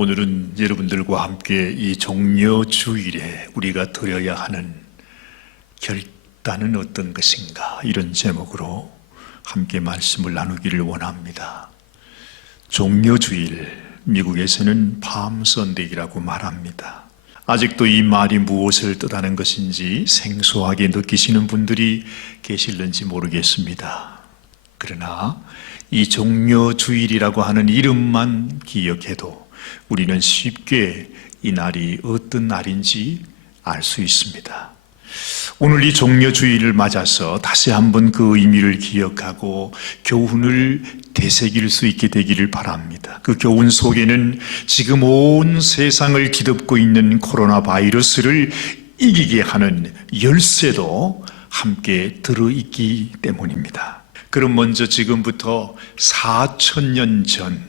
오늘은 여러분들과 함께 이 종려주일에 우리가 드려야 하는 결단은 어떤 것인가, 이런 제목으로 함께 말씀을 나누기를 원합니다. 종려주일, 미국에서는 팜 선데이라고 말합니다. 아직도 이 말이 무엇을 뜻하는 것인지 생소하게 느끼시는 분들이 계실는지 모르겠습니다. 그러나 이 종려주일이라고 하는 이름만 기억해도 우리는 쉽게 이 날이 어떤 날인지 알 수 있습니다. 오늘 이 종려주일을 맞아서 다시 한번 그 의미를 기억하고 교훈을 되새길 수 있게 되기를 바랍니다. 그 교훈 속에는 지금 온 세상을 뒤덮고 있는 코로나 바이러스를 이기게 하는 열쇠도 함께 들어있기 때문입니다. 그럼 먼저 지금부터 4,000년 전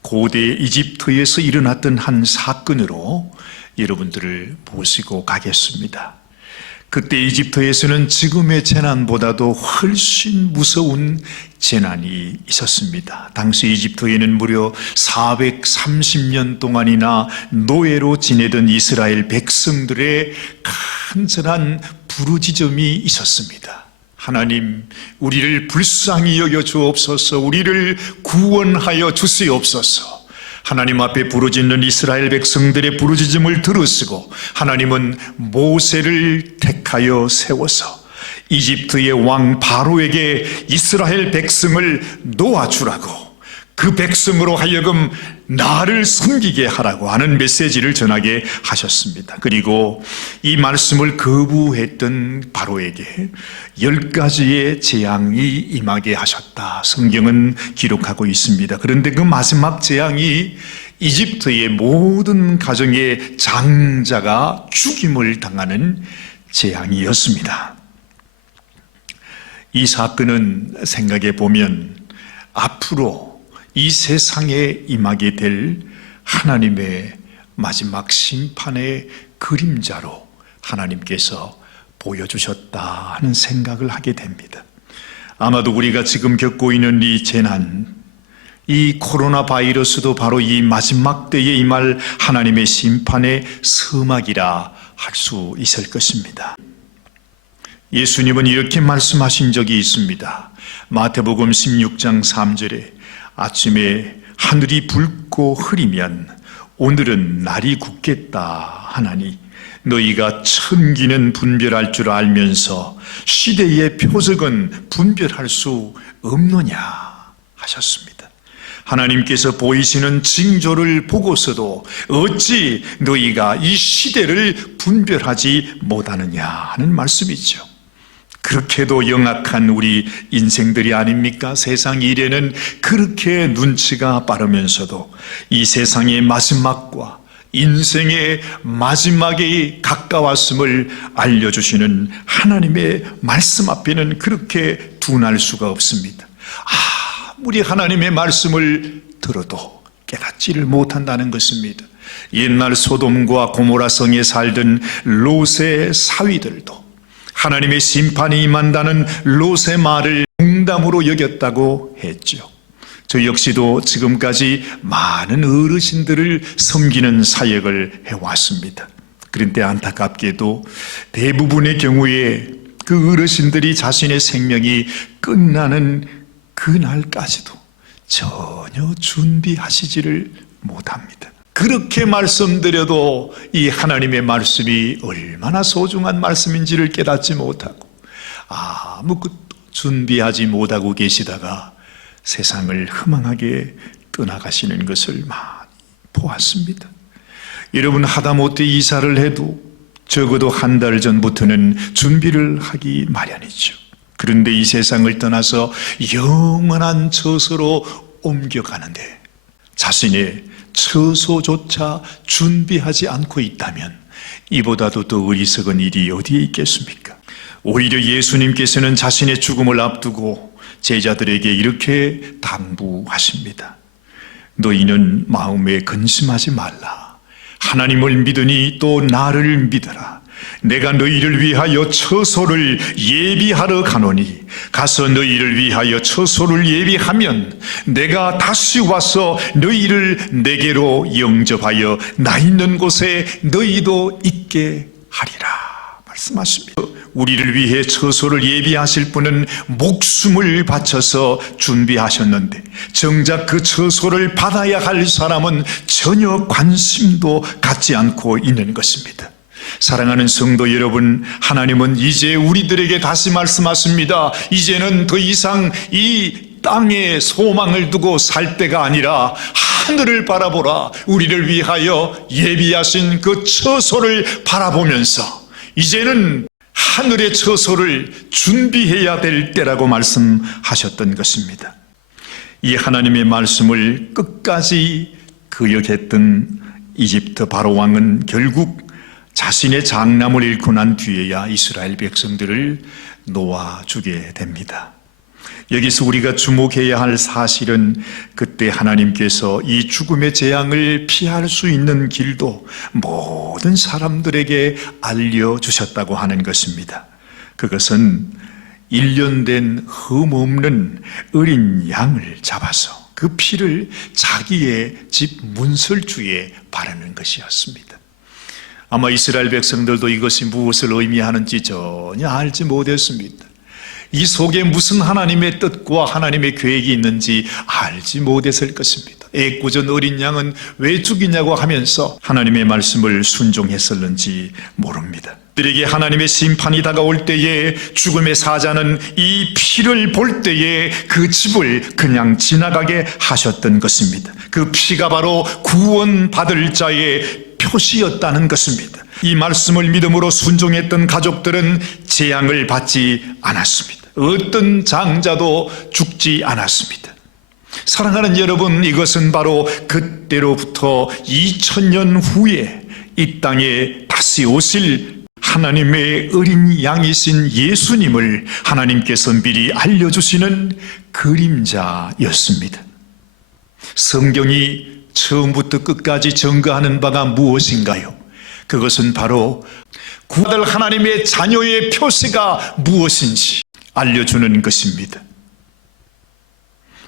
고대 이집트에서 일어났던 한 사건으로 여러분들을 모시고 가겠습니다. 그때 이집트에서는 지금의 재난보다도 훨씬 무서운 재난이 있었습니다. 당시 이집트에는 무려 430년 동안이나 노예로 지내던 이스라엘 백성들의 간절한 부르짖음이 있었습니다. 하나님, 우리를 불쌍히 여겨 주옵소서. 우리를 구원하여 주시옵소서. 하나님 앞에 부르짖는 이스라엘 백성들의 부르짖음을 들으시고 하나님은 모세를 택하여 세워서 이집트의 왕 바로에게 이스라엘 백성을 놓아주라고, 그 백성으로 하여금 나를 섬기게 하라고 하는 메시지를 전하게 하셨습니다. 그리고 이 말씀을 거부했던 바로에게 10가지의 재앙이 임하게 하셨다, 성경은 기록하고 있습니다. 그런데 그 마지막 재앙이 이집트의 모든 가정의 장자가 죽임을 당하는 재앙이었습니다. 이 사건은 생각해 보면 앞으로 이 세상에 임하게 될 하나님의 마지막 심판의 그림자로 하나님께서 보여주셨다 하는 생각을 하게 됩니다. 아마도 우리가 지금 겪고 있는 이 재난, 이 코로나 바이러스도 바로 이 마지막 때에 임할 하나님의 심판의 서막이라 할 수 있을 것입니다. 예수님은 이렇게 말씀하신 적이 있습니다. 마태복음 16장 3절에 아침에 하늘이 붉고 흐리면 오늘은 날이 굳겠다 하나니 너희가 천기는 분별할 줄 알면서 시대의 표적은 분별할 수 없느냐 하셨습니다. 하나님께서 보이시는 징조를 보고서도 어찌 너희가 이 시대를 분별하지 못하느냐 하는 말씀이죠. 그렇게도 영악한 우리 인생들이 아닙니까? 세상 일에는 그렇게 눈치가 빠르면서도 이 세상의 마지막과 인생의 마지막이 가까웠음을 알려주시는 하나님의 말씀 앞에는 그렇게 둔할 수가 없습니다. 아무리 하나님의 말씀을 들어도 깨닫지를 못한다는 것입니다. 옛날 소돔과 고모라 성에 살던 롯의 사위들도 하나님의 심판이 임한다는 롯의 말을 농담으로 여겼다고 했죠. 저 역시도 지금까지 많은 어르신들을 섬기는 사역을 해왔습니다. 그런데 안타깝게도 대부분의 경우에 그 어르신들이 자신의 생명이 끝나는 그날까지도 전혀 준비하시지를 못합니다. 그렇게 말씀드려도 이 하나님의 말씀이 얼마나 소중한 말씀인지를 깨닫지 못하고 아무것도 준비하지 못하고 계시다가 세상을 허망하게 떠나가시는 것을 많이 보았습니다. 여러분, 하다못해 이사를 해도 적어도 한 달 전부터는 준비를 하기 마련이죠. 그런데 이 세상을 떠나서 영원한 처소로 옮겨가는데 자신의 처소조차 준비하지 않고 있다면 이보다도 더 어리석은 일이 어디에 있겠습니까? 오히려 예수님께서는 자신의 죽음을 앞두고 제자들에게 이렇게 당부하십니다. 너희는 마음에 근심하지 말라. 하나님을 믿으니 또 나를 믿어라. 내가 너희를 위하여 처소를 예비하러 가노니 가서 너희를 위하여 처소를 예비하면 내가 다시 와서 너희를 내게로 영접하여 나 있는 곳에 너희도 있게 하리라 말씀하십니다. 우리를 위해 처소를 예비하실 분은 목숨을 바쳐서 준비하셨는데 정작 그 처소를 받아야 할 사람은 전혀 관심도 갖지 않고 있는 것입니다. 사랑하는 성도 여러분, 하나님은 이제 우리들에게 다시 말씀하십니다. 이제는 더 이상 이 땅에 소망을 두고 살 때가 아니라 하늘을 바라보라. 우리를 위하여 예비하신 그 처소를 바라보면서 이제는 하늘의 처소를 준비해야 될 때라고 말씀하셨던 것입니다. 이 하나님의 말씀을 끝까지 거역했던 이집트 바로 왕은 결국 자신의 장남을 잃고 난 뒤에야 이스라엘 백성들을 놓아주게 됩니다. 여기서 우리가 주목해야 할 사실은 그때 하나님께서 이 죽음의 재앙을 피할 수 있는 길도 모든 사람들에게 알려주셨다고 하는 것입니다. 그것은 1년 된 흠없는 어린 양을 잡아서 그 피를 자기의 집 문설주에 바르는 것이었습니다. 아마 이스라엘 백성들도 이것이 무엇을 의미하는지 전혀 알지 못했습니다. 이 속에 무슨 하나님의 뜻과 하나님의 계획이 있는지 알지 못했을 것입니다. 애꿎은 어린 양은 왜 죽이냐고 하면서 하나님의 말씀을 순종했었는지 모릅니다. 그들에게 하나님의 심판이 다가올 때에 죽음의 사자는 이 피를 볼 때에 그 집을 그냥 지나가게 하셨던 것입니다. 그 피가 바로 구원받을 자의 표시였다는 것입니다. 이 말씀을 믿음으로 순종했던 가족들은 재앙을 받지 않았습니다. 어떤 장자도 죽지 않았습니다. 사랑하는 여러분, 이것은 바로 그때로부터 2000년 후에 이 땅에 다시 오실 하나님의 어린 양이신 예수님을 하나님께서 미리 알려주시는 그림자였습니다. 성경이 처음부터 끝까지 증거하는 바가 무엇인가요? 그것은 바로 구원받을 하나님의 자녀의 표시가 무엇인지 알려주는 것입니다.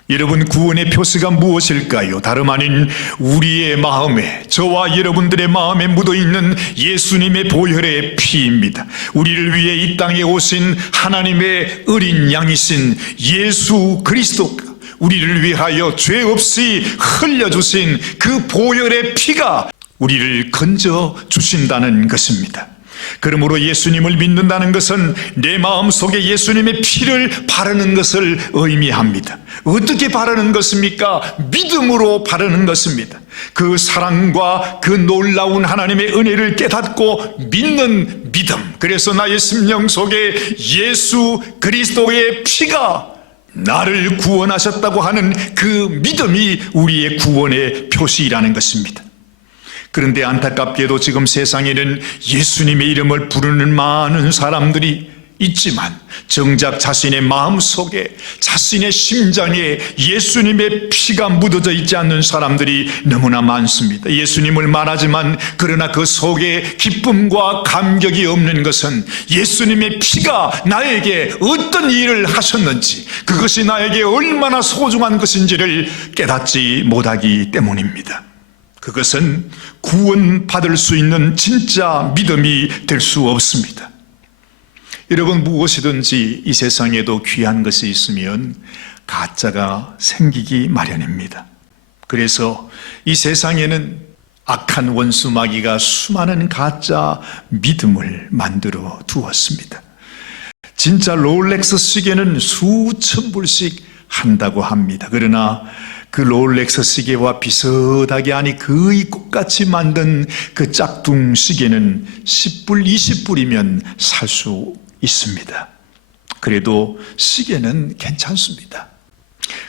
여러분, 구원의 표시가 무엇일까요? 다름 아닌 우리의 마음에, 저와 여러분들의 마음에 묻어있는 예수님의 보혈의 피입니다. 우리를 위해 이 땅에 오신 하나님의 어린 양이신 예수 그리스도가 우리를 위하여 죄 없이 흘려주신 그 보혈의 피가 우리를 건져 주신다는 것입니다. 그러므로 예수님을 믿는다는 것은 내 마음속에 예수님의 피를 바르는 것을 의미합니다. 어떻게 바르는 것입니까? 믿음으로 바르는 것입니다. 그 사랑과 그 놀라운 하나님의 은혜를 깨닫고 믿는 믿음. 그래서 나의 심령 속에 예수 그리스도의 피가 나를 구원하셨다고 하는 그 믿음이 우리의 구원의 표시라는 것입니다. 그런데 안타깝게도 지금 세상에는 예수님의 이름을 부르는 많은 사람들이 있지만 정작 자신의 마음속에, 자신의 심장에 예수님의 피가 묻어져 있지 않는 사람들이 너무나 많습니다. 예수님을 말하지만 그러나 그 속에 기쁨과 감격이 없는 것은 예수님의 피가 나에게 어떤 일을 하셨는지, 그것이 나에게 얼마나 소중한 것인지를 깨닫지 못하기 때문입니다. 그것은 구원받을 수 있는 진짜 믿음이 될 수 없습니다. 여러분, 무엇이든지 이 세상에도 귀한 것이 있으면 가짜가 생기기 마련입니다. 그래서 이 세상에는 악한 원수 마귀가 수많은 가짜 믿음을 만들어 두었습니다. 진짜 롤렉스 시계는 수천 불씩 한다고 합니다. 그러나 그 롤렉스 시계와 비슷하게 아니 거의 똑같이 만든 그 짝퉁 시계는 10불, 20불이면 살 수 있습니다. 그래도 시계는 괜찮습니다.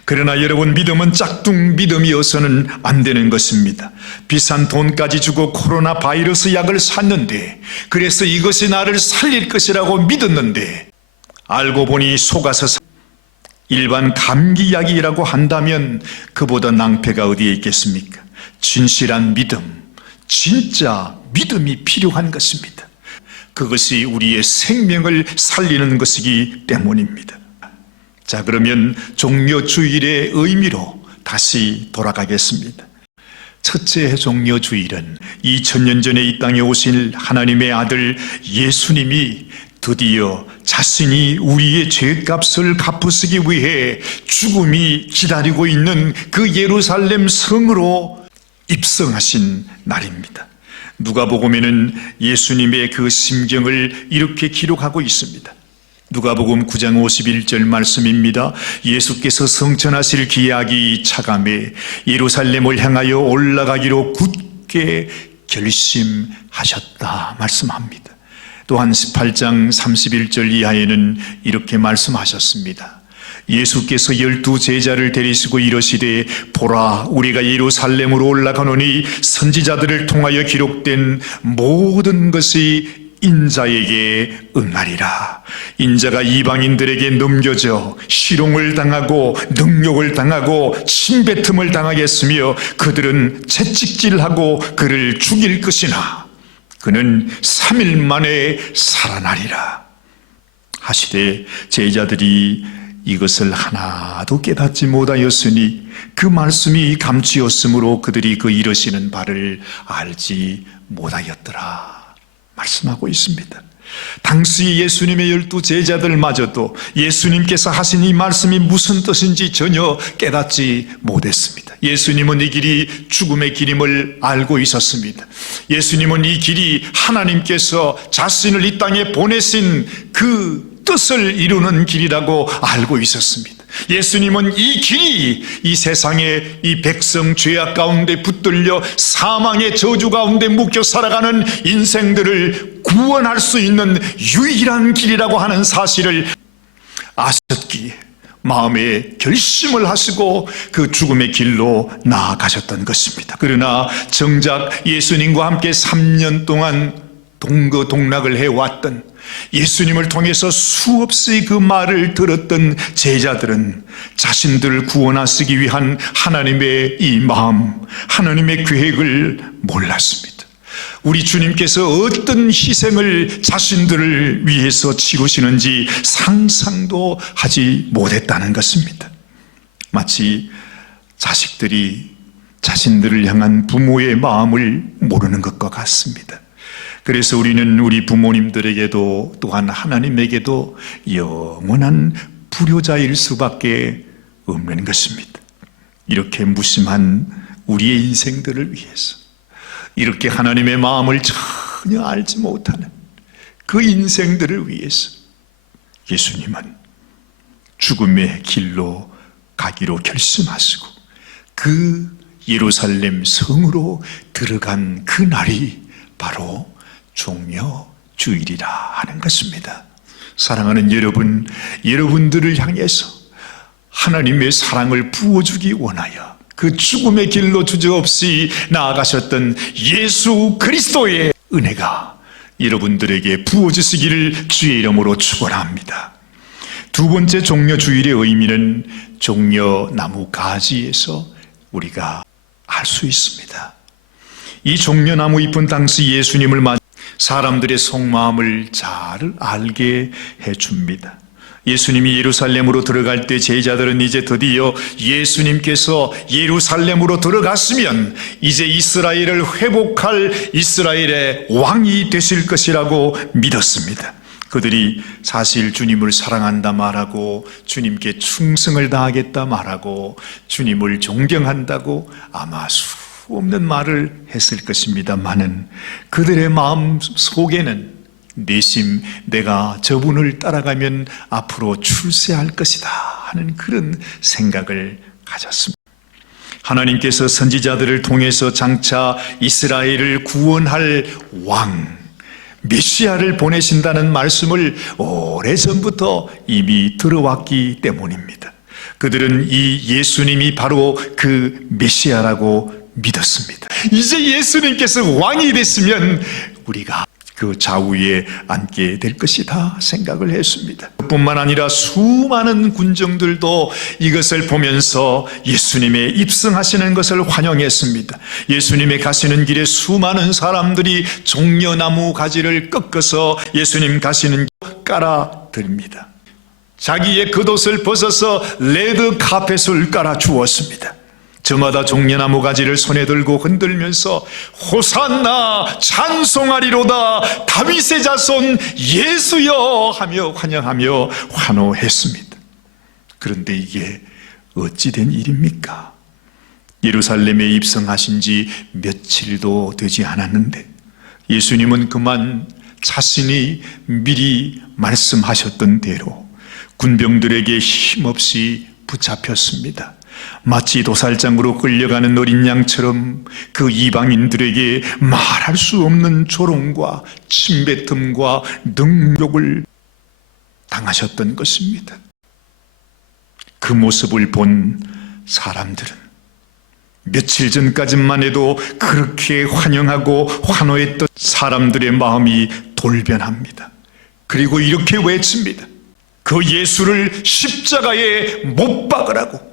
그러나 여러분, 믿음은 짝퉁 믿음이어서는 안 되는 것입니다. 비싼 돈까지 주고 코로나 바이러스 약을 샀는데, 그래서 이것이 나를 살릴 것이라고 믿었는데 알고 보니 속아서 일반 감기약이라고 한다면 그보다 낭패가 어디에 있겠습니까? 진실한 믿음, 진짜 믿음이 필요한 것입니다. 그것이 우리의 생명을 살리는 것이기 때문입니다. 자, 그러면 종려주일의 의미로 다시 돌아가겠습니다. 첫째 종려주일은 2000년 전에 이 땅에 오신 하나님의 아들 예수님이 드디어 자신이 우리의 죄값을 갚으시기 위해 죽음이 기다리고 있는 그 예루살렘 성으로 입성하신 날입니다. 누가복음에는 예수님의 그 심경을 이렇게 기록하고 있습니다. 누가복음 9장 51절 말씀입니다. 예수께서 성천하실 기약이 차감해 예루살렘을 향하여 올라가기로 굳게 결심하셨다 말씀합니다. 또한 18장 31절 이하에는 이렇게 말씀하셨습니다. 예수께서 12 제자를 데리시고 이르시되 보라 우리가 예루살렘으로 올라가노니 선지자들을 통하여 기록된 모든 것이 인자에게 응하리라. 인자가 이방인들에게 넘겨져 희롱을 당하고 능욕을 당하고 침뱉음을 당하겠으며 그들은 채찍질하고 그를 죽일 것이나 그는 3일 만에 살아나리라 하시되 제자들이 이것을 하나도 깨닫지 못하였으니 그 말씀이 감추었으므로 그들이 그 이르시는 바를 알지 못하였더라 말씀하고 있습니다. 당시 예수님의 12 제자들마저도 예수님께서 하신 이 말씀이 무슨 뜻인지 전혀 깨닫지 못했습니다. 예수님은 이 길이 죽음의 길임을 알고 있었습니다. 예수님은 이 길이 하나님께서 자신을 이 땅에 보내신 그 뜻을 이루는 길이라고 알고 있었습니다. 예수님은 이 길이 이 세상에 이 백성 죄악 가운데 붙들려 사망의 저주 가운데 묶여 살아가는 인생들을 구원할 수 있는 유일한 길이라고 하는 사실을 아셨기에 마음에 결심을 하시고 그 죽음의 길로 나아가셨던 것입니다. 그러나 정작 예수님과 함께 3년 동안 동거동락을 해왔던 예수님을 통해서 수없이 그 말을 들었던 제자들은 자신들을 구원하시기 위한 하나님의 이 마음, 하나님의 계획을 몰랐습니다. 우리 주님께서 어떤 희생을 자신들을 위해서 치르시는지 상상도 하지 못했다는 것입니다. 마치 자식들이 자신들을 향한 부모의 마음을 모르는 것과 같습니다. 그래서 우리는 우리 부모님들에게도 또한 하나님에게도 영원한 불효자일 수밖에 없는 것입니다. 이렇게 무심한 우리의 인생들을 위해서 이렇게 하나님의 마음을 전혀 알지 못하는 그 인생들을 위해서 예수님은 죽음의 길로 가기로 결심하시고 그 예루살렘 성으로 들어간 그 날이 바로 종려주일이라 하는 것입니다. 사랑하는 여러분, 여러분들을 향해서 하나님의 사랑을 부어주기 원하여 그 죽음의 길로 주저없이 나아가셨던 예수 그리스도의 은혜가 여러분들에게 부어지시기를 주의 이름으로 축원합니다. 두 번째 종려주일의 의미는 종려나무 가지에서 우리가 알 수 있습니다. 이 종려나무 잎은 당시 예수님을 맞아 사람들의 속마음을 잘 알게 해줍니다. 예수님이 예루살렘으로 들어갈 때 제자들은 이제 드디어 예수님께서 예루살렘으로 들어갔으면 이제 이스라엘을 회복할 이스라엘의 왕이 되실 것이라고 믿었습니다. 그들이 사실 주님을 사랑한다 말하고 주님께 충성을 다하겠다 말하고 주님을 존경한다고 아마 없는 말을 했을 것입니다만은 그들의 마음 속에는 내심 내가 저분을 따라가면 앞으로 출세할 것이다 하는 그런 생각을 가졌습니다. 하나님께서 선지자들을 통해서 장차 이스라엘을 구원할 왕 메시아를 보내신다는 말씀을 오래전부터 이미 들어왔기 때문입니다. 그들은 이 예수님이 바로 그 메시아라고 믿었습니다. 이제 예수님께서 왕이 됐으면 우리가 그 좌우에 앉게 될 것이다 생각을 했습니다. 뿐만 아니라 수많은 군정들도 이것을 보면서 예수님의 입성하시는 것을 환영했습니다. 예수님의 가시는 길에 수많은 사람들이 종려나무 가지를 꺾어서 예수님 가시는 길에 깔아드립니다. 자기의 겉옷을 벗어서 레드 카펫을 깔아 주었습니다. 저마다 종려나무 가지를 손에 들고 흔들면서 호산나 찬송하리로다 다윗의 자손 예수여 하며 환영하며 환호했습니다. 그런데 이게 어찌 된 일입니까? 예루살렘에 입성하신 지 며칠도 되지 않았는데 예수님은 그만 자신이 미리 말씀하셨던 대로 군병들에게 힘없이 붙잡혔습니다. 마치 도살장으로 끌려가는 어린 양처럼 그 이방인들에게 말할 수 없는 조롱과 침뱉음과 능욕을 당하셨던 것입니다. 그 모습을 본 사람들은 며칠 전까지만 해도 그렇게 환영하고 환호했던 사람들의 마음이 돌변합니다. 그리고 이렇게 외칩니다. 그 예수를 십자가에 못 박으라고,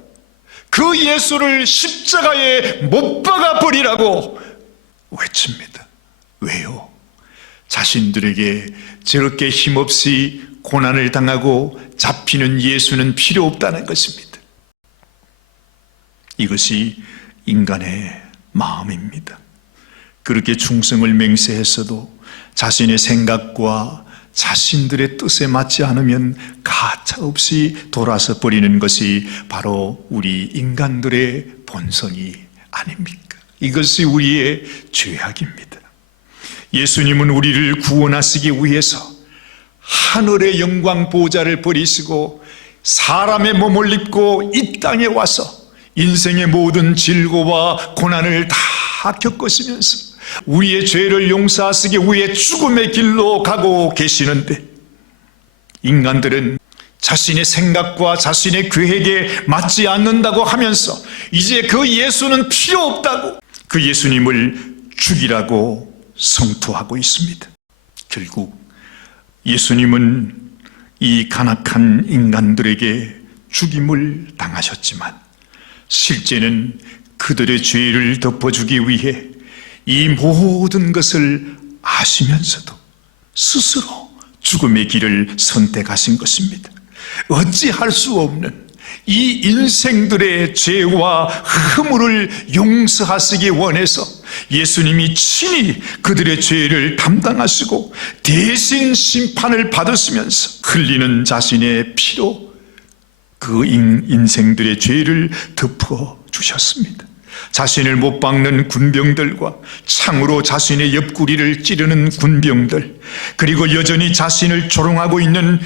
그 예수를 십자가에 못 박아 버리라고 외칩니다. 왜요? 자신들에게 저렇게 힘없이 고난을 당하고 잡히는 예수는 필요 없다는 것입니다. 이것이 인간의 마음입니다. 그렇게 충성을 맹세했어도 자신의 생각과 자신들의 뜻에 맞지 않으면 가차없이 돌아서 버리는 것이 바로 우리 인간들의 본성이 아닙니까? 이것이 우리의 죄악입니다. 예수님은 우리를 구원하시기 위해서 하늘의 영광 보좌를 버리시고 사람의 몸을 입고 이 땅에 와서 인생의 모든 질고와 고난을 다 겪으시면서 우리의 죄를 용서하시기 위해 죽음의 길로 가고 계시는데, 인간들은 자신의 생각과 자신의 계획에 맞지 않는다고 하면서 이제 그 예수는 필요 없다고 그 예수님을 죽이라고 성토하고 있습니다. 결국 예수님은 이 간악한 인간들에게 죽임을 당하셨지만 실제는 그들의 죄를 덮어주기 위해 이 모든 것을 아시면서도 스스로 죽음의 길을 선택하신 것입니다. 어찌할 수 없는 이 인생들의 죄와 허물을 용서하시기 원해서 예수님이 친히 그들의 죄를 담당하시고 대신 심판을 받으시면서 흘리는 자신의 피로 그 인생들의 죄를 덮어주셨습니다. 자신을 못 박는 군병들과 창으로 자신의 옆구리를 찌르는 군병들, 그리고 여전히 자신을 조롱하고 있는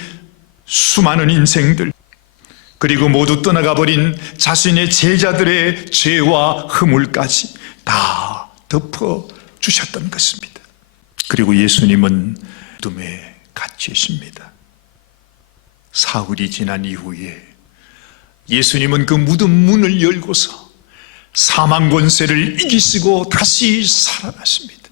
수많은 인생들, 그리고 모두 떠나가버린 자신의 제자들의 죄와 허물까지 다 덮어주셨던 것입니다. 그리고 예수님은 어둠에 갇히십니다. 사흘이 지난 이후에 예수님은 그 무덤 문을 열고서 사망 권세를 이기시고 다시 살아나십니다.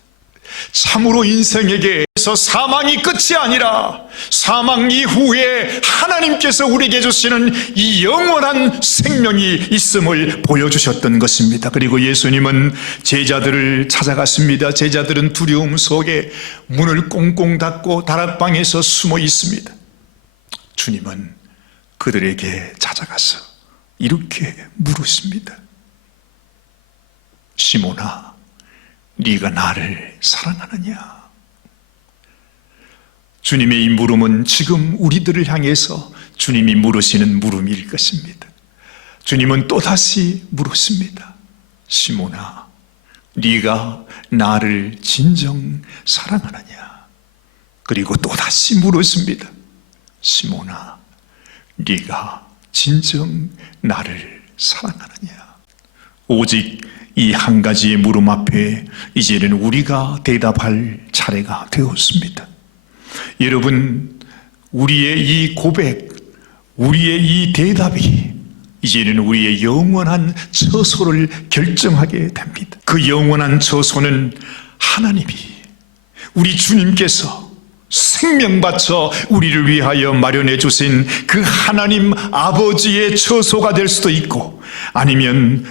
참으로 인생에게서 사망이 끝이 아니라 사망 이후에 하나님께서 우리에게 주시는 이 영원한 생명이 있음을 보여주셨던 것입니다. 그리고 예수님은 제자들을 찾아갔습니다. 제자들은 두려움 속에 문을 꽁꽁 닫고 다락방에서 숨어 있습니다. 주님은 그들에게 찾아가서 이렇게 물으십니다. 시몬아, 네가 나를 사랑하느냐? 주님의 이 물음은 지금 우리들을 향해서 주님이 물으시는 물음일 것입니다. 주님은 또다시 물으십니다. 시몬아, 네가 나를 진정 사랑하느냐? 그리고 또다시 물으십니다. 시몬아, 네가 진정 나를 사랑하느냐? 오직 이 한 가지의 물음 앞에 이제는 우리가 대답할 차례가 되었습니다. 여러분, 우리의 이 고백, 우리의 이 대답이 이제는 우리의 영원한 처소를 결정하게 됩니다. 그 영원한 처소는 하나님이 우리 주님께서 생명 바쳐 우리를 위하여 마련해 주신 그 하나님 아버지의 처소가 될 수도 있고, 아니면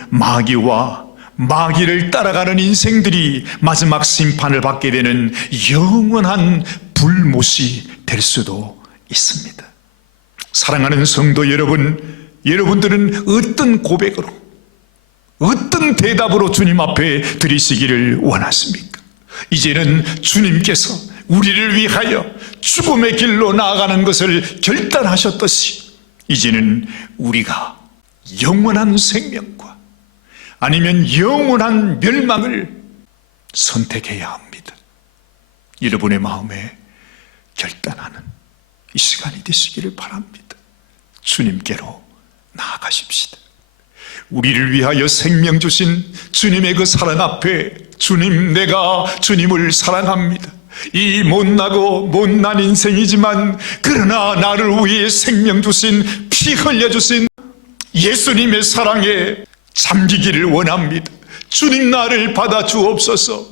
마귀를 따라가는 인생들이 마지막 심판을 받게 되는 영원한 불못이 될 수도 있습니다. 사랑하는 성도 여러분, 여러분들은 어떤 고백으로, 어떤 대답으로 주님 앞에 드리시기를 원하십니까? 이제는 주님께서 우리를 위하여 죽음의 길로 나아가는 것을 결단하셨듯이, 이제는 우리가 영원한 생명과 아니면 영원한 멸망을 선택해야 합니다. 여러분의 마음에 결단하는 이 시간이 되시기를 바랍니다. 주님께로 나아가십시다. 우리를 위하여 생명 주신 주님의 그 사랑 앞에, 주님, 내가 주님을 사랑합니다. 이 못난 인생이지만, 그러나 나를 위해 생명 주신, 피 흘려주신 예수님의 사랑에 잠기기를 원합니다. 주님, 나를 받아 주옵소서.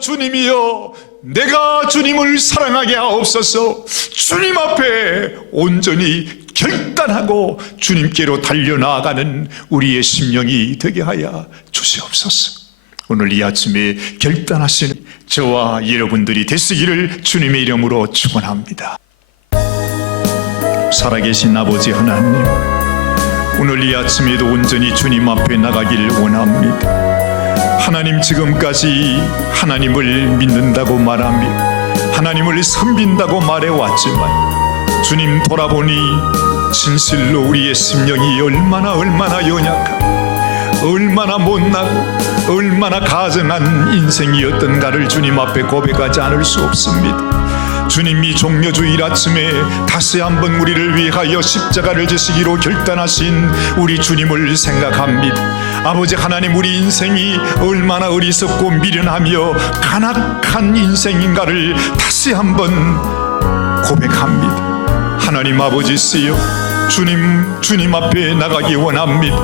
주님이여, 내가 주님을 사랑하게 하옵소서. 주님 앞에 온전히 결단하고 주님께로 달려나가는 우리의 심령이 되게 하여 주시옵소서. 오늘 이 아침에 결단하시는 저와 여러분들이 되시기를 주님의 이름으로 축원합니다. 살아계신 아버지 하나님, 오늘 이 아침에도 온전히 주님 앞에 나가기를 원합니다. 하나님, 지금까지 하나님을 믿는다고 말하며 하나님을 섬긴다고 말해왔지만, 주님 돌아보니 진실로 우리의 심령이 얼마나 연약하고 얼마나 못나고 얼마나 가증한 인생이었던가를 주님 앞에 고백하지 않을 수 없습니다. 주님이 종려주일 아침에 다시 한번 우리를 위하여 십자가를 지시기로 결단하신 우리 주님을 생각합니다. 아버지 하나님, 우리 인생이 얼마나 어리석고 미련하며 간악한 인생인가를 다시 한번 고백합니다. 하나님 아버지시여, 주님 앞에 나가기 원합니다.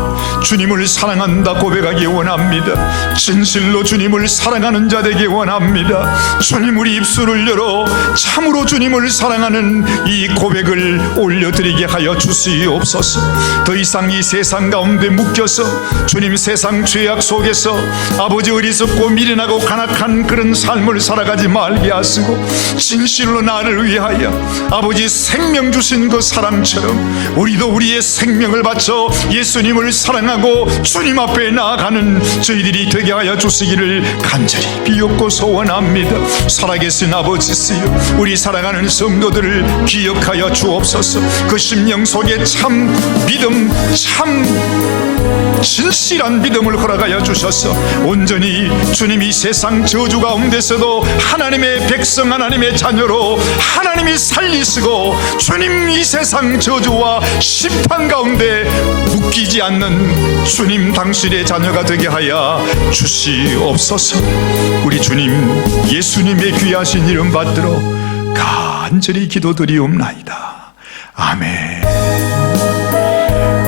주님을 사랑한다 고백하기 원합니다. 진실로 주님을 사랑하는 자 되기 원합니다. 주님, 우리 입술을 열어 참으로 주님을 사랑하는 이 고백을 올려드리게 하여 주시옵소서. 더 이상 이 세상 가운데 묶여서 주님, 세상 죄악 속에서 아버지 어리석고 미련하고 간악한 그런 삶을 살아가지 말게 하시고, 진실로 나를 위하여 아버지 생명 주신 그 사랑처럼 우리도 우리의 생명을 바쳐 예수님을 사랑하고 주님 앞에 나아가는 저희들이 되게 하여 주시기를 간절히 비옵고 소원합니다. 살아계신 아버지시여, 우리 사랑하는 성도들을 기억하여 주옵소서. 그 심령 속에 참 믿음, 참 진실한 믿음을 허락하여 주셔서 온전히 주님이 세상 저주 가운데서도 하나님의 백성, 하나님의 자녀로 하나님이 살리시고, 주님 이 세상 저주와 심판 가운데 묶이지 않는 주님 당신의 자녀가 되게 하여 주시옵소서. 우리 주님 예수님의 귀하신 이름 받들어 간절히 기도드리옵나이다. 아멘.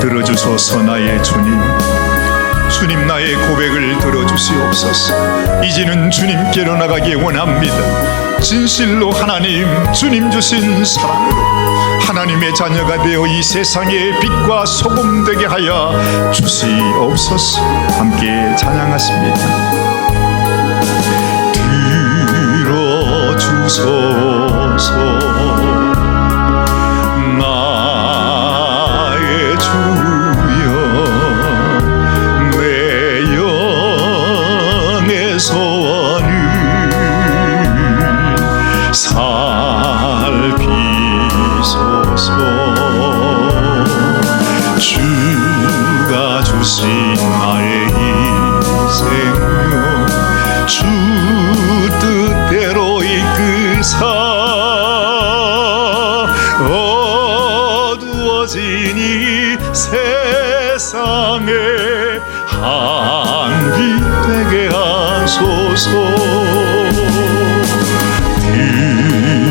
들어주소서 나의 주님. 주님, 나의 고백을 들어주시옵소서. 이제는 주님께로 나가기 원합니다. 진실로 하나님, 주님 주신 사랑으로 하나님의 자녀가 되어 이 세상의 빛과 소금 되게 하여 주시옵소서. 함께 찬양하십니다. 들어주소서. 주가 주신 나의 인생요, 주 뜻대로 이끄사 어두워진 이 세상에 한빛 되게 하소서.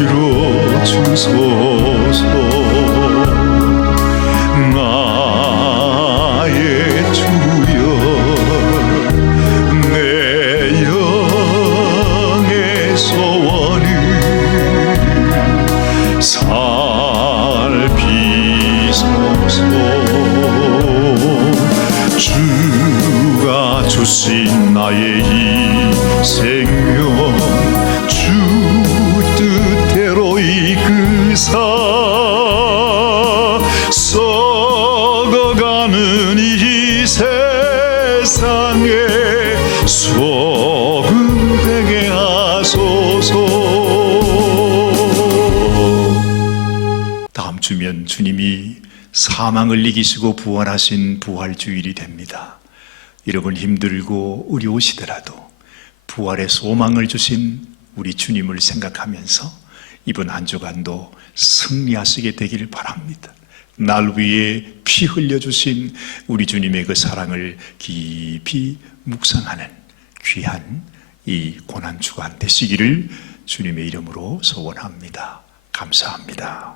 들어주소서. 내 영의 소원 생명 주 뜻대로 이끄사 썩어가는 이 세상에 소금 되게 하소서. 다음 주면 주님이 사망을 이기시고 부활하신 부활주일이 됩니다. 여러분 힘들고 어려우시더라도 부활의 소망을 주신 우리 주님을 생각하면서 이번 한 주간도 승리하시게 되기를 바랍니다. 날 위해 피 흘려주신 우리 주님의 그 사랑을 깊이 묵상하는 귀한 이 고난주간 되시기를 주님의 이름으로 소원합니다. 감사합니다.